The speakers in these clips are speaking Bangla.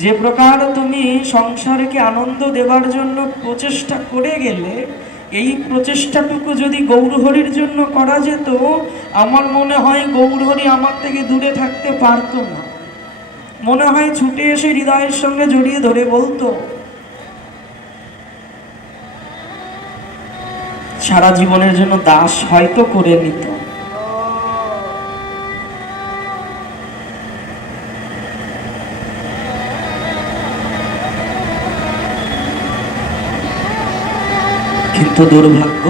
যে প্রকার তুমি সংসারকে আনন্দ দেবার জন্য প্রচেষ্টা করে গেলে, এই প্রচেষ্টাটুকু যদি গৌরহরির জন্য করা যেত, আমার মনে হয় গৌরহরি আমার থেকে দূরে থাকতে পারতো না। মনে হয় ছুটে এসে হৃদয়ের সঙ্গে জড়িয়ে ধরে বলতো, সারা জীবনের জন্য দাস হয়তো করে নিত। কিন্তু দুর্ভাগ্য।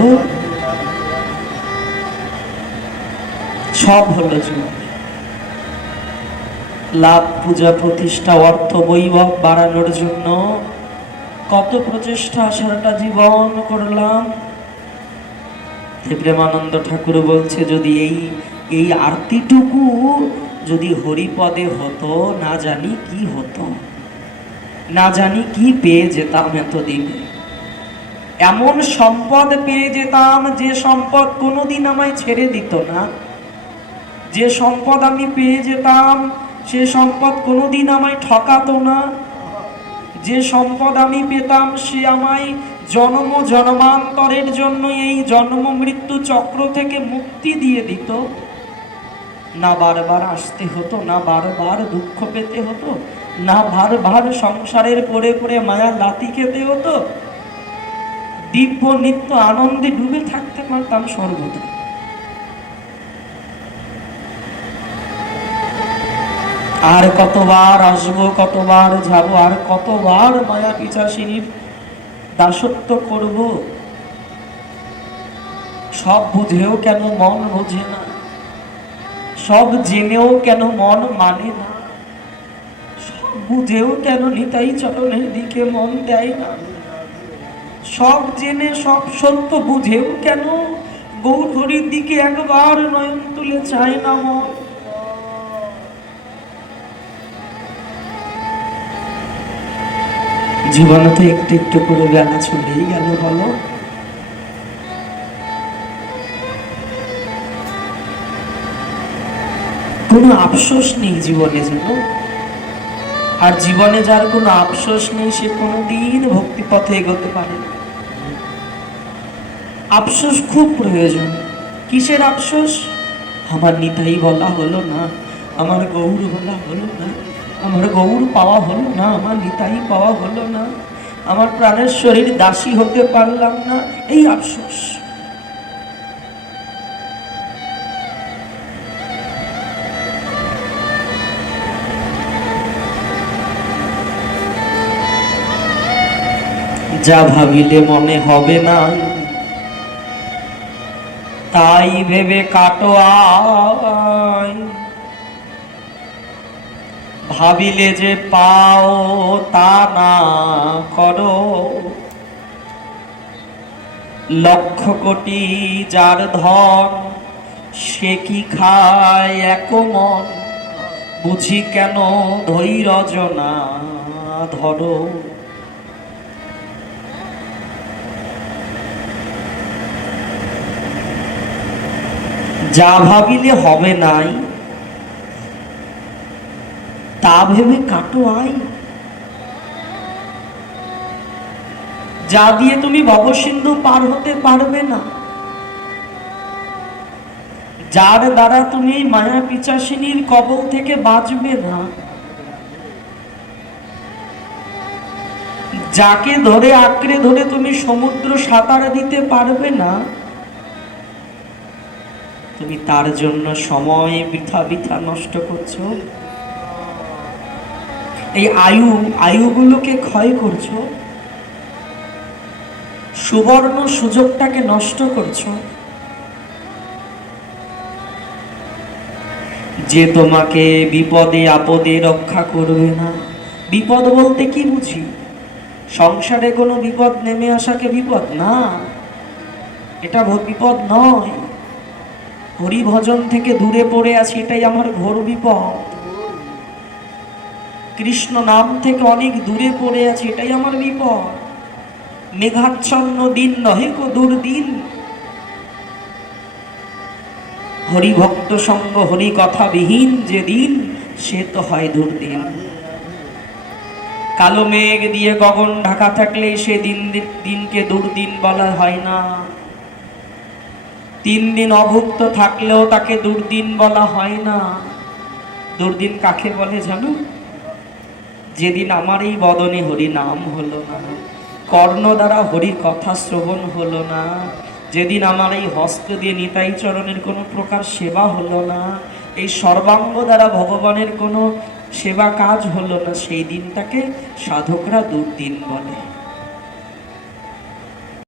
সব হলো লাভ, পূজা, প্রতিষ্ঠা, অর্থ, বৈভব বাড়ানোর জন্য কত প্রচেষ্টা সারাটা জীবন করলাম। প্রেমানন্দ ঠাকুর বলছে, যদি এই এই আরতিটুকু যদি হরিপদে হতো, না জানি কি হতো। না জানি কি পেয়ে যেতাম এতদিনে। এমন সম্পদ পেয়ে যেতাম, যে সম্পদ কোনোদিন আমায় ছেড়ে দিত না। যে সম্পদ আমি পেয়ে যেতাম, সে সম্পদ কোনোদিন আমায় ঠকাতো না। যে সম্পদ আমি পেতাম, সে আমায় জন্ম জন্মান্তরের জন্য এই জন্ম মৃত্যু চক্র থেকে মুক্তি দিয়ে দিত। না বারবার আসতে হতো, না বারবার দুঃখ পেতে হতো, না বারবার সংসারের পড়ে পড়ে মায়া লাতি খেতে হতো দিব্য নিত্য আনন্দে ডুবে থাকতে পারতাম সর্বদা আর কতবার আসব, কতবার যাব, আর কতবার মায়া পিছাসিনীর দাসত্ব করব, সব বুঝেও কেন মন বোঝে না, সব জেনেও কেন মন মানে না, সব বুঝেও কেন নিতাই চরণের দিকে মন দেয় না। সব জেনে, সব সত্য বুঝেও কেন গৌরহরির দিকে একবার নয়ন তুলে চায় না মন? জীবনে তো একটু একটু করে বেলা চলেই গেল বলো। কোনো আফসোস নেই জীবনে যেন। আর জীবনে যার কোনো আফসোস নেই, সে কোনোদিন ভক্তি পথে এগোতে পারে না। আফসোস খুব প্রয়োজন। কিসের আফসোস? আমার নিতাই বলা হলো না, আমার গৌর বলা হলো না, আমার গৌর পাওয়া হলো না, আমার নিতাই পাওয়া হলো না, আমার প্রাণের শরীর দাসী হতে পারলাম না, এই আফসোস। যা ভাবিলে মনে হবে না তাই ভেবে কাটো ভাবিলে যে পাও তা না করো। লক্ষ কোটি যার ধন, সে কি খায় এক মন বুঝি কেন ধৈর্য না ধরো। যা ভাবিলে হবে নাই, তা ভেবে কাটো আই। যা দিয়ে তুমি ভবসিন্ধু পার হতে পারবে না, যার দ্বারা তুমি মায়া পিচাসিনীর কবল থেকে বাঁচবে না। যাকে ধরে আঁকড়ে ধরে তুমি সমুদ্র সাঁতার দিতে পারবে না তুমি তার জন্য সময় বৃথা বৃথা নষ্ট করছ? এই আয়ু, আয়ুগুলোকে ক্ষয় করছ? সুবর্ণ সুযোগটাকে নষ্ট করছ? যে তোমাকে বিপদে, আপদে রক্ষা করবে না। বিপদ বলতে কি বুঝি? সংসারে কোনো বিপদ নেমে আসাকে বিপদ? না। এটা বিপদ নয়। হরিভজন থেকে দূরে পড়ে আছি, এটাই আমার ঘোর বিপদ। কৃষ্ণ নাম থেকে অনেক দূরে পড়ে আছি, এটাই আমার বিপদ। মেঘাচ্ছন্ন দিন নহে কো দুর্দিন। হরিভক্ত সঙ্গ হরি কথা বিহীন যে দিন সে তো হয় দুর্দিন। কালো মেঘ দিয়ে গগন ঢাকা থাকলে সে দিন দিনকে দুর্দিন বলা হয় না। তিন দিন অভুক্ত থাকলেও তাকে দুর্দিন বলা হয় না। দুর্দিন কাকে বলে জানো? যেদিন আমার এই বদনে হরি নাম হলো না, কর্ণ দ্বারা হরি কথা শ্রবণ হলো না, যেদিন আমার এই হস্ত দিয়ে নিতাই চরণের কোনো প্রকার সেবা হলো না, এই সর্বাঙ্গ দ্বারা ভগবানের কোনো সেবা কাজ হলো না, সেই দিনটাকে সাধকরা দুর্দিন বলে।